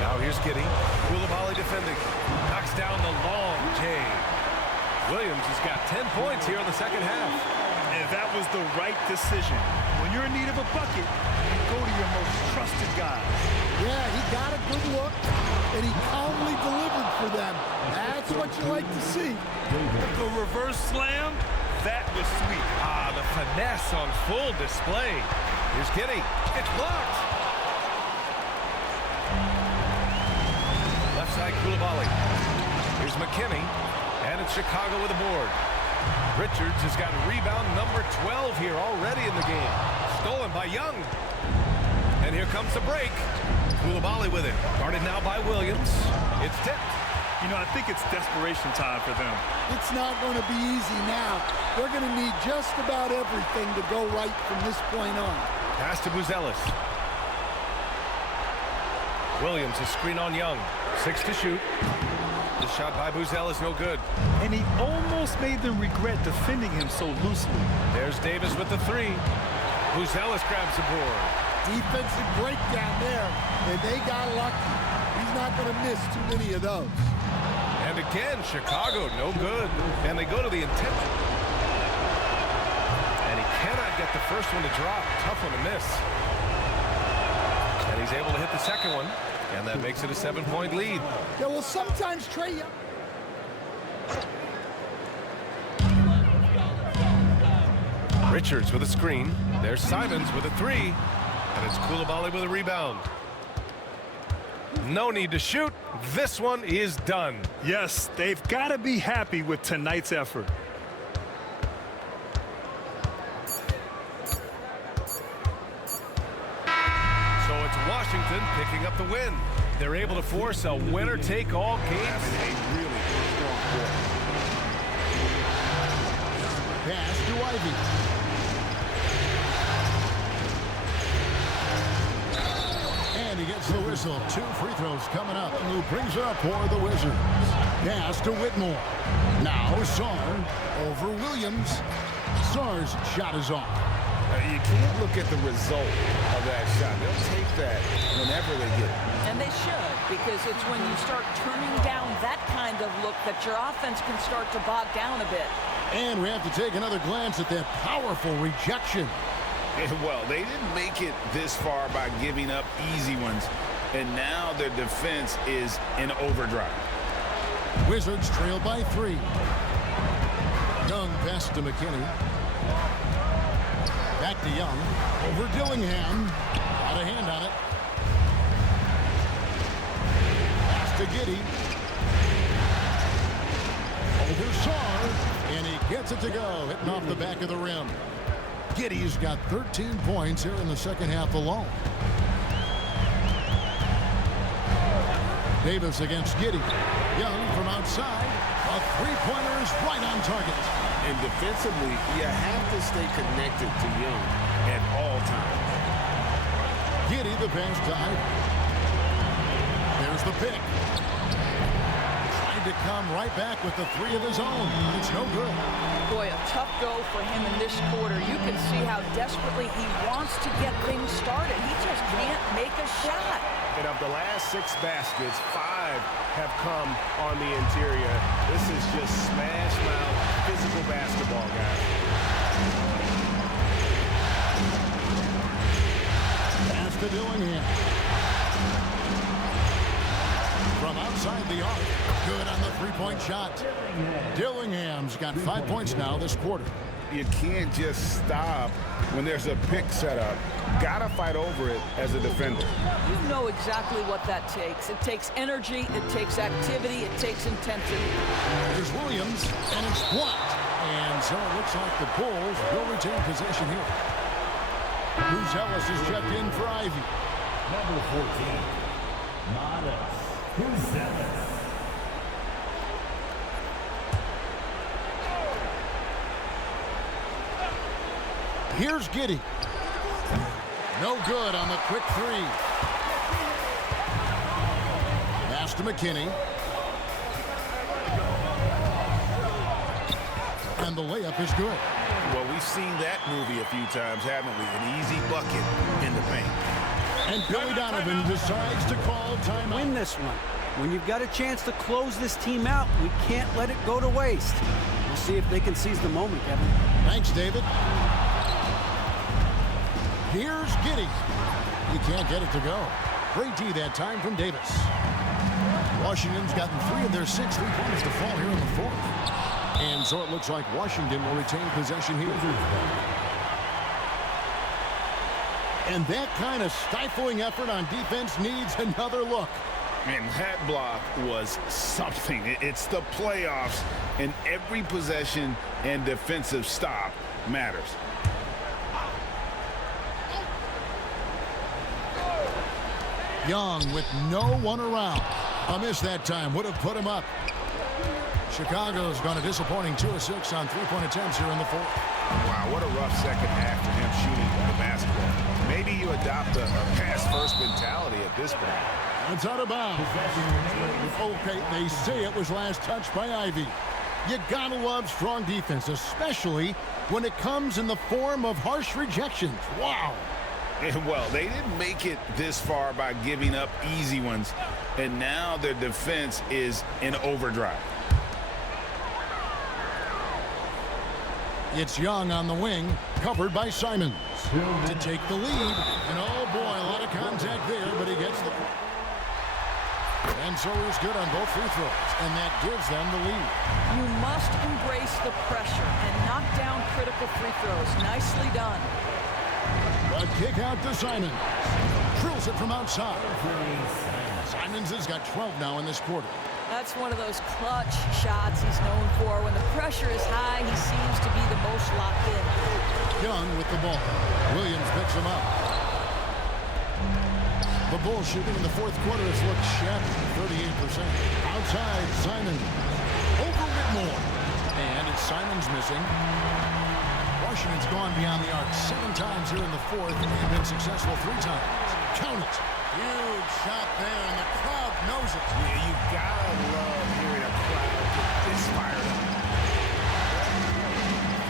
Now here's Giddey. Koulibaly defending. Knocks down the long J. Williams has got 10 points here in the second half. And that was the right decision. When you're in need of a bucket, you go to your most trusted guy. Yeah, he got a good look, and he calmly delivered for them. That's what you like to see. The reverse slam, that was sweet. The finesse on full display. Here's Giddey. It's blocked. Left side, Koulibaly. Here's McKinney, and it's Chicago with a board. Richards has got rebound number 12 here already in the game. Stolen by Young. And here comes the break. Koulibaly with it. Guarded now by Williams. It's tipped. You know, I think it's desperation time for them. It's not going to be easy now. They're going to need just about everything to go right from this point on. Pass to Buzelis. Williams, a screen on Young. 6 to shoot. The shot by Buzelis, no good. And he almost made them regret defending him so loosely. There's Davis with the 3. Buzelis grabs the board. Defensive breakdown there, and they got lucky. He's not going to miss too many of those. And again, Chicago, no good. And they go to the intention. And he cannot get the first one to drop. Tough one to miss. And he's able to hit the second one. And that makes it a 7-point lead. Yeah, well, sometimes Trey Young... Richards with a screen. There's Simons with a three. And it's Koulibaly with a rebound. No need to shoot. This one is done. Yes, they've got to be happy with tonight's effort. So it's Washington picking up the win. They're able to force a winner-take-all game. Pass to Ivy. And he gets the whistle. 2 free throws coming up. Who brings it up for the Wizards? Pass to Whitmore. Now Sarr over Williams. Sarr's shot is off. You can't look at the result of that shot. They'll take that whenever they get it. And they should, because it's when you start turning down that kind of look that your offense can start to bog down a bit. And we have to take another glance at that powerful rejection. Well, they didn't make it this far by giving up easy ones, and now their defense is in overdrive. Wizards trail by 3. Young pass to McKinney. Back to Young. Over Dillingham. Got a hand on it. Pass to Giddey. Over Sarr. And he gets it to go. Hitting off the back of the rim. Giddey's got 13 points here in the second half alone. Davis against Giddey. Young from outside. A three-pointer is right on target. And defensively, you have to stay connected to Young at all times. Giddey the pass to Ivy. There's the pick. Trying to come right back with the 3 of his own. It's no good. Boy, a tough go for him in this quarter. You can see how desperately he wants to get things started. He just can't make a shot. And of the last 6 baskets, 5 have come on the interior. This is just smash mouth physical basketball, guys. Pass to Dillingham. From outside the arc. Good on the three-point shot. Dillingham's got 5 points now this quarter. You can't just stop when there's a pick set up. Gotta fight over it as a defender. You know exactly what that takes. It takes energy, it takes activity, it takes intensity. There's Williams, and it's blocked. And so it looks like the Bulls will retain possession here. Bruce Ellis is checked in for Ivy. Number 14, Modest. Bruce Ellis. Here's Giddey. No good on the quick 3. Pass to McKinney. And the layup is good. Well, we've seen that movie a few times, haven't we? An easy bucket in the paint. And Billy Donovan decides to call timeout. Win this one. When you've got a chance to close this team out, we can't let it go to waste. We'll see if they can seize the moment, Kevin. Thanks, David. Here's Giddey. You can't get it to go. Great D that time from Davis. Washington's gotten 3 of their 6 3-pointers to fall here in the 4th. And so it looks like Washington will retain possession here. And that kind of stifling effort on defense needs another look. And that block was something. It's the playoffs, and every possession and defensive stop matters. Young with no one around. A miss that time would have put him up. Chicago's gone a disappointing 2 of 6 on 3-point attempts here in the 4th. Wow, what a rough second half for him shooting the basketball. Maybe you adopt a pass-first mentality at this point. It's out of bounds. Okay, they say it was last touched by Ivy. You gotta love strong defense, especially when it comes in the form of harsh rejections. Wow. And well, they didn't make it this far by giving up easy ones, and now their defense is in overdrive. It's Young on the wing, covered by Simons to take the lead. And oh boy, a lot of contact there, but he gets the... And so he's good on both free throws, and that gives them the lead. You must embrace the pressure and knock down critical free throws. Nicely done. A kick out to Simons. Drills it from outside. Simons has got 12 now in this quarter. That's one of those clutch shots he's known for. When the pressure is high, he seems to be the most locked in. Young with the ball. Williams picks him up. The Bulls shooting in the fourth quarter has looked shabby, 38%. Outside, Simons. Over Whitmore. And it's Simons missing. Washington's gone beyond the arc 7 times here in the fourth and been successful 3 times. Count it. Huge shot there, and the crowd knows it. Yeah, you gotta love hearing a crowd get this fired up.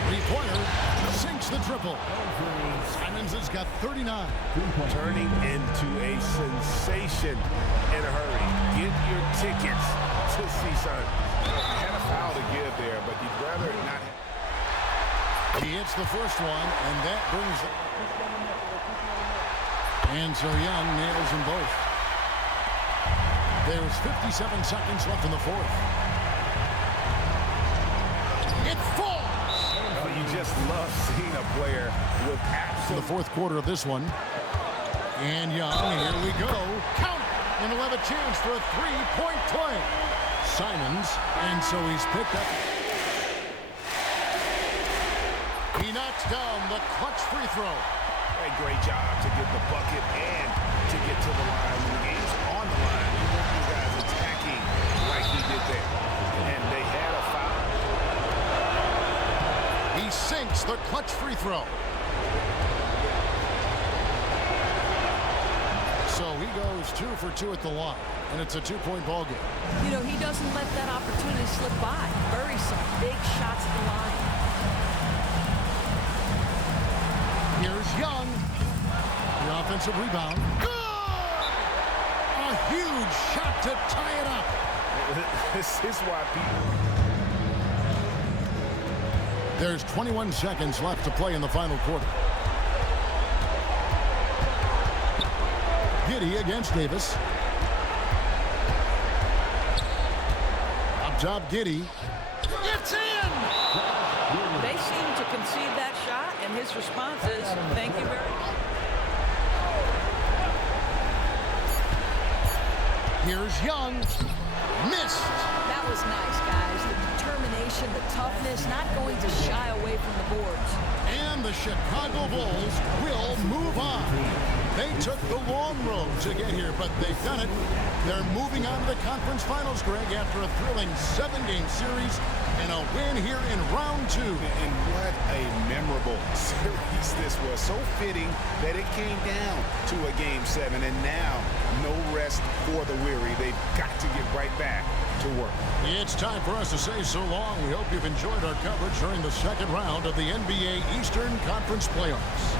Three-pointer sinks the triple. Simons has got 39. Turning into a sensation in a hurry. Get your tickets to see Simons. Had a foul to give there, but you'd rather not. He hits the first one, and that brings it. And so Young nails them both. There's 57 seconds left in the fourth. It falls! Oh, you just love seeing a player with in the fourth quarter of this one. And Young, here we go. Count it! And he'll have a chance for a three-point play. Simons, and so he's picked up. He knocks down the clutch free throw. A great job to get the bucket and to get to the line. When the game's on the line, you want you guys attacking like he did there. And they had a foul. He sinks the clutch free throw. So he goes 2 for 2 at the line, and it's a 2-point ball game. You know, he doesn't let that opportunity slip by. Buries some big shots at the line. Here's Young. The offensive rebound. Good! A huge shot to tie it up. This is why people... There's 21 seconds left to play in the final quarter. Giddey against Davis. Up top, Giddey. It's in! They seem to concede that shot, and his response is, thank you very much. Here's Young. Missed. That was nice, guys. The determination, the toughness, not going to shy away from the boards. And the Chicago Bulls will move on. They took the long road to get here, but they've done it. They're moving on to the conference finals, Greg, after a thrilling 7-game series and a win here in round 2. And what a memorable series this was. So fitting that it came down to a Game 7, and now no rest for the weary. They've got to get right back to work. It's time for us to say so long. We hope you've enjoyed our coverage during the second round of the NBA Eastern Conference Playoffs.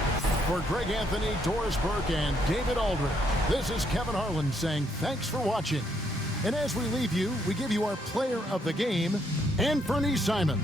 For Greg Anthony, Doris Burke, and David Aldridge, this is Kevin Harlan saying thanks for watching. And as we leave you, we give you our player of the game, Anthony Simons.